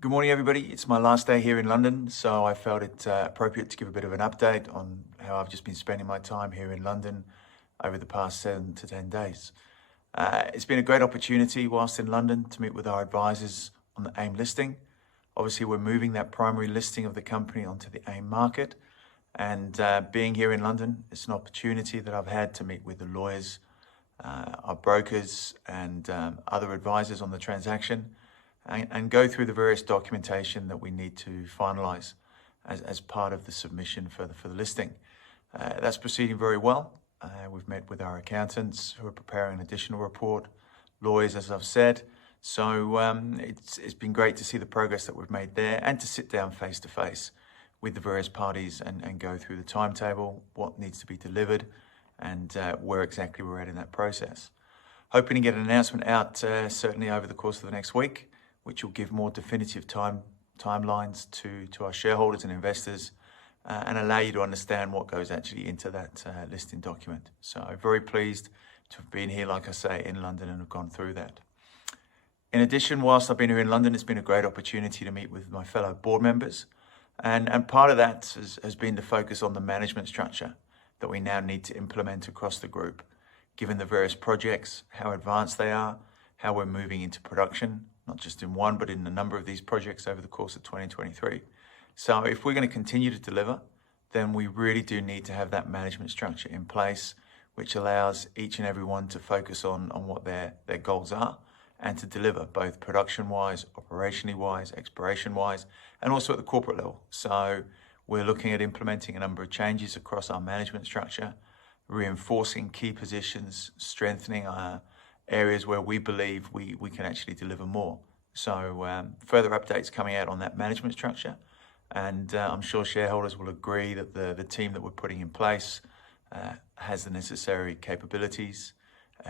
Good morning, everybody. It's my last day here in London, so I felt it appropriate to give a bit of an update on how I've just been spending my time here in London over the past 7 to 10 days. It's been a great opportunity whilst in London to meet with our advisors on the AIM listing. Obviously, we're moving that primary listing of the company onto the AIM market, and being here in London, it's an opportunity that I've had to meet with the lawyers, our brokers, and other advisors on the transaction. And go through the various documentation that we need to finalise as part of the submission for the listing. That's proceeding very well. We've met with our accountants who are preparing an additional report, lawyers, as I've said. So it's been great to see the progress that we've made there and to sit down face to face with the various parties and go through the timetable, what needs to be delivered, and where exactly we're at in that process. Hoping to get an announcement out certainly over the course of the next week, which will give more definitive timelines to our shareholders and investors and allow you to understand what goes actually into that listing document. So very pleased to have been here, like I say, in London and have gone through that. In addition, whilst I've been here in London, it's been a great opportunity to meet with my fellow board members. And part of that has been to focus on the management structure that we now need to implement across the group, given the various projects, how advanced they are, how we're moving into production, not just in one, but in a number of these projects over the course of 2023. So if we're going to continue to deliver, then we really do need to have that management structure in place, which allows each and every one to focus on what their goals are and to deliver both production-wise, operationally-wise, exploration-wise, and also at the corporate level. So we're looking at implementing a number of changes across our management structure, reinforcing key positions, strengthening our areas where we believe we can actually deliver more. So further updates coming out on that management structure. And I'm sure shareholders will agree that the team that we're putting in place has the necessary capabilities,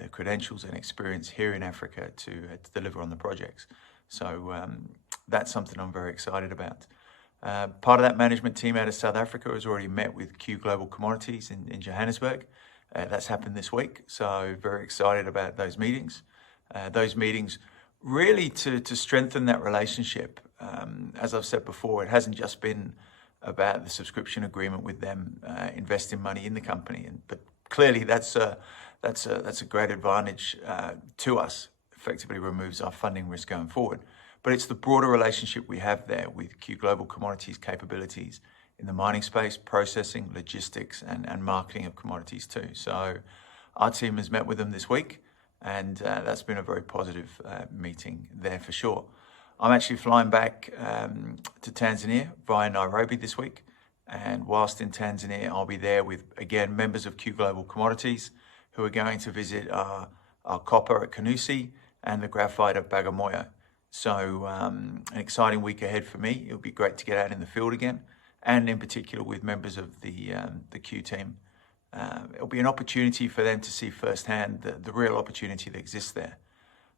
the credentials and experience here in Africa to deliver on the projects. So that's something I'm very excited about. Part of that management team out of South Africa has already met with Q Global Commodities in Johannesburg. That's happened this week, so very excited about those meetings. Those meetings really to strengthen that relationship. As I've said before, it hasn't just been about the subscription agreement with them investing money in the company, but clearly that's a great advantage to us. Effectively removes our funding risk going forward. But it's the broader relationship we have there with Q Global Commodities capabilities in the mining space, processing, logistics, and marketing of commodities too. So our team has met with them this week, and that's been a very positive meeting there for sure. I'm actually flying back to Tanzania via Nairobi this week, and whilst in Tanzania, I'll be there with, again, members of Q Global Commodities who are going to visit our copper at Kanusi and the graphite at Bagamoyo. So an exciting week ahead for me. It'll be great to get out in the field again, and in particular with members of the Q team. It'll be an opportunity for them to see firsthand the real opportunity that exists there.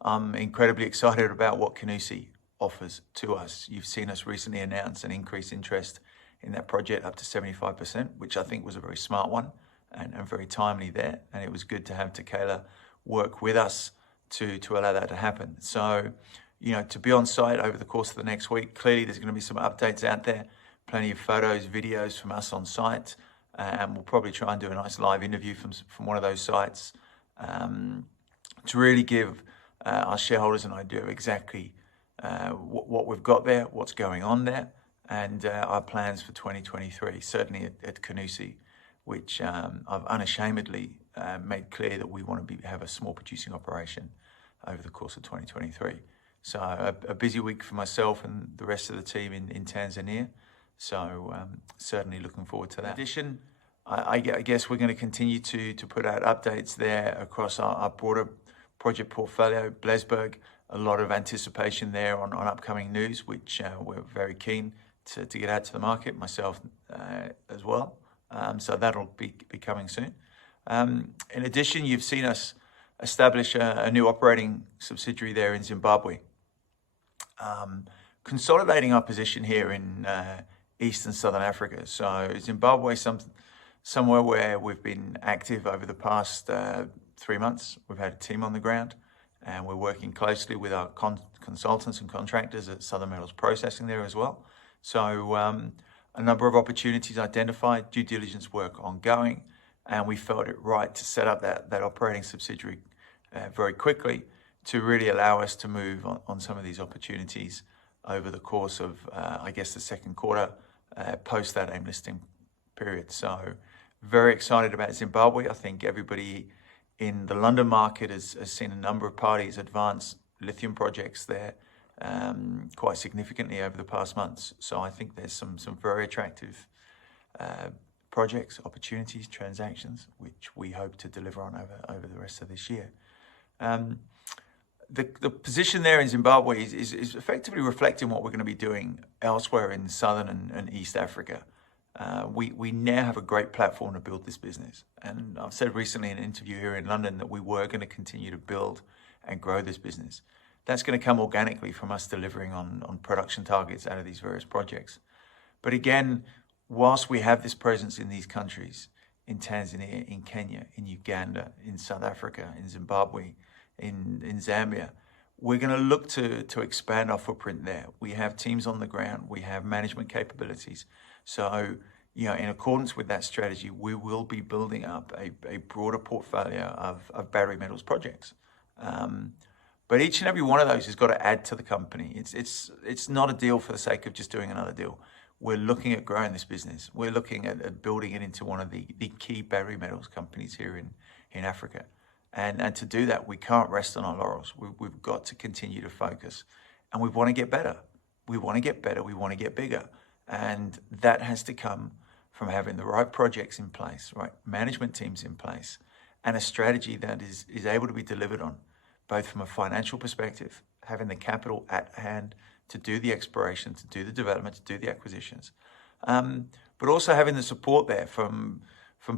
I'm incredibly excited about what Kanusi offers to us. You've seen us recently announce an increased interest in that project up to 75%, which I think was a very smart one and very timely there. And it was good to have Takela work with us to allow that to happen. So, you know, to be on site over the course of the next week, clearly there's going to be some updates out there. Plenty of photos, videos from us on site, and we'll probably try and do a nice live interview from one of those sites to really give our shareholders an idea of exactly what we've got there, what's going on there, and our plans for 2023, certainly at Kanusi, which I've unashamedly made clear that we want to have a small producing operation over the course of 2023. So a busy week for myself and the rest of the team in Tanzania. So certainly looking forward to that. In addition, I guess we're going to continue to put out updates there across our broader project portfolio. Blesberg, a lot of anticipation there on upcoming news, which we're very keen to get out to the market, myself as well. So that'll be coming soon. In addition, you've seen us establish a new operating subsidiary there in Zimbabwe. Consolidating our position here in East and Southern Africa. So Zimbabwe, somewhere where we've been active over the past 3 months. We've had a team on the ground, and we're working closely with our consultants and contractors at Southern Metals Processing there as well. So a number of opportunities identified, due diligence work ongoing, and we felt it right to set up that operating subsidiary very quickly to really allow us to move on some of these opportunities over the course of, I guess, the second quarter post that AIM listing period. So very excited about Zimbabwe. I think everybody in the London market has seen a number of parties advance lithium projects there quite significantly over the past months. So I think there's some very attractive projects, opportunities, transactions, which we hope to deliver on over the rest of this year. The position there in Zimbabwe is effectively reflecting what we're going to be doing elsewhere in Southern and East Africa. We now have a great platform to build this business. And I've said recently in an interview here in London that we were going to continue to build and grow this business. That's going to come organically from us delivering on production targets out of these various projects. But again, whilst we have this presence in these countries, in Tanzania, in Kenya, in Uganda, in South Africa, in Zimbabwe, in Zambia, we're going to look to expand our footprint there. We have teams on the ground. We have management capabilities. So, in accordance with that strategy, we will be building up a broader portfolio of battery metals projects. But each and every one of those has got to add to the company. It's not a deal for the sake of just doing another deal. We're looking at growing this business. We're looking at building it into one of the key battery metals companies here in Africa. And to do that, we can't rest on our laurels. We've got to continue to focus. And we want to get better. We want to get better. We want to get bigger. And that has to come from having the right projects in place, right management teams in place, and a strategy that is able to be delivered on, both from a financial perspective, having the capital at hand to do the exploration, to do the development, to do the acquisitions, but also having the support there from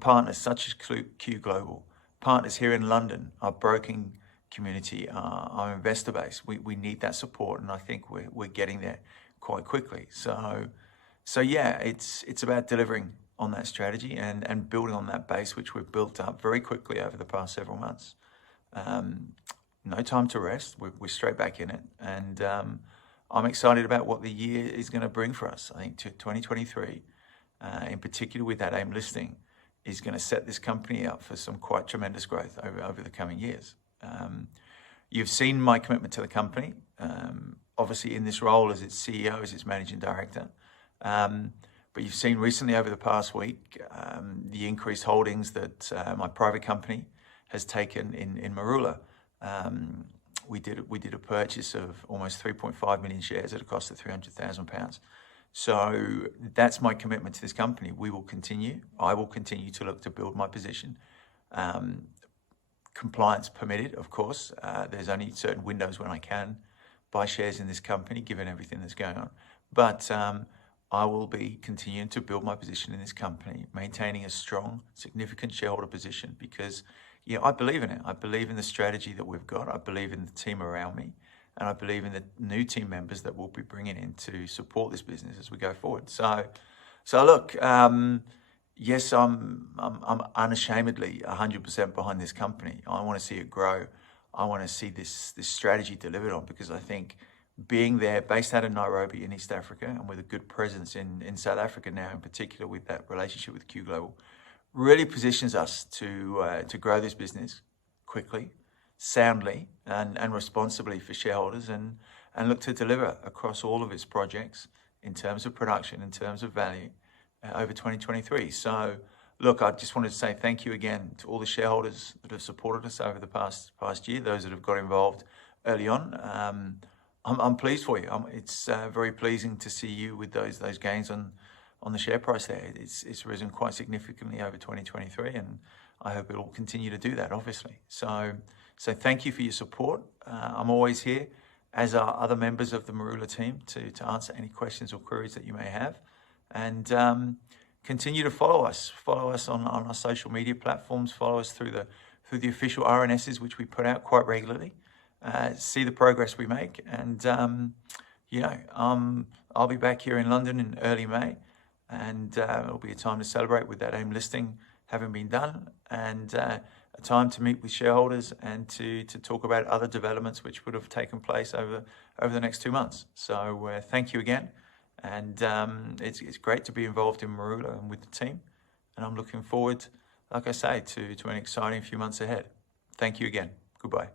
partners such as Q Global, partners here in London, our broking community, our investor base. We need that support, and I think we're getting there quite quickly. So yeah, it's about delivering on that strategy and building on that base, which we've built up very quickly over the past several months. No time to rest. We're straight back in it, and I'm excited about what the year is going to bring for us. I think 2023, in particular with that AIM listing, is going to set this company up for some quite tremendous growth over the coming years. You've seen my commitment to the company, obviously in this role as its CEO, as its managing director. But you've seen recently over the past week the increased holdings that my private company has taken in Marula. We did a purchase of almost 3.5 million shares at a cost of £300,000. So that's my commitment to this company. I will continue to look to build my position. Compliance permitted, of course. There's only certain windows when I can buy shares in this company, given everything that's going on. But I will be continuing to build my position in this company, maintaining a strong, significant shareholder position because I believe in it. I believe in the strategy that we've got. I believe in the team around me. And I believe in the new team members that we'll be bringing in to support this business as we go forward. So look, yes, I'm unashamedly 100% behind this company. I want to see it grow. I want to see this strategy delivered on because I think being there, based out of Nairobi in East Africa, and with a good presence in South Africa now, in particular with that relationship with Q Global, really positions us to grow this business quickly, soundly, and responsibly for shareholders, and look to deliver across all of its projects in terms of production, in terms of value, over 2023. So, look, I just wanted to say thank you again to all the shareholders that have supported us over the past year, those that have got involved early on. I'm pleased for you. It's very pleasing to see you with those gains on the share price there. It's risen quite significantly over 2023, and I hope it will continue to do that, obviously. So thank you for your support. I'm always here, as are other members of the Marula team, to answer any questions or queries that you may have. And continue to follow us. Follow us on our social media platforms. Follow us through the official RNSs, which we put out quite regularly. See the progress we make. And, I'll be back here in London in early May. And it'll be a time to celebrate with that AIM listing having been done. And a time to meet with shareholders and to talk about other developments which would have taken place over the next 2 months. So thank you again, and it's great to be involved in Marula and with the team, and I'm looking forward, like I say, to an exciting few months ahead. Thank you again. Goodbye.